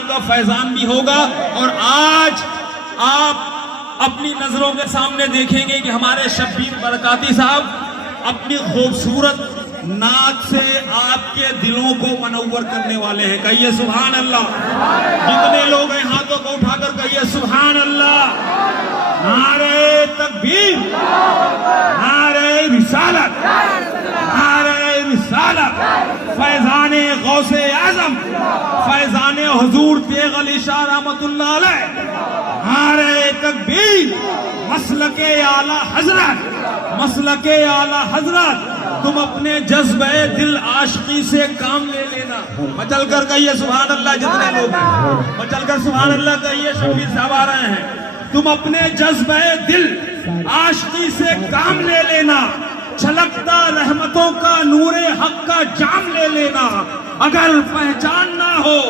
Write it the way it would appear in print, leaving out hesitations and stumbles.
نام کا فیضان بھی ہوگا. اور آج آپ اپنی نظروں کے سامنے دیکھیں گے کہ ہمارے شبیر برکاتی صاحب اپنی خوبصورت نعت سے آپ کے دلوں کو منور کرنے والے ہیں. کہیے سبحان اللہ. جتنے لوگ ہیں ہاتھوں کو اٹھا کر کہیے سبحان اللہ. نعرہ تکبیر، نعرہ رسالت، نعرہ رسالت. فیضان غوث اعظم، فیضان حضور تیغ علی شاہ رحمت اللہ علیہ. نعرہ تکبیر. مسلک اعلی حضرت، مسلک اعلی حضرت. تم اپنے جذبہ دل عاشقی سے کام لے لینا. مچل کر کہیے سبحان اللہ. جتنے لوگ ہیں مچل کر سبحان اللہ کہیے. شبیر صاحب آ رہے ہیں. تم اپنے جذبہ دل عاشقی سے کام لے لینا. چھلکتا رحمتوں کا نور حق کا جام لے لینا. اگر پہچان نہ ہو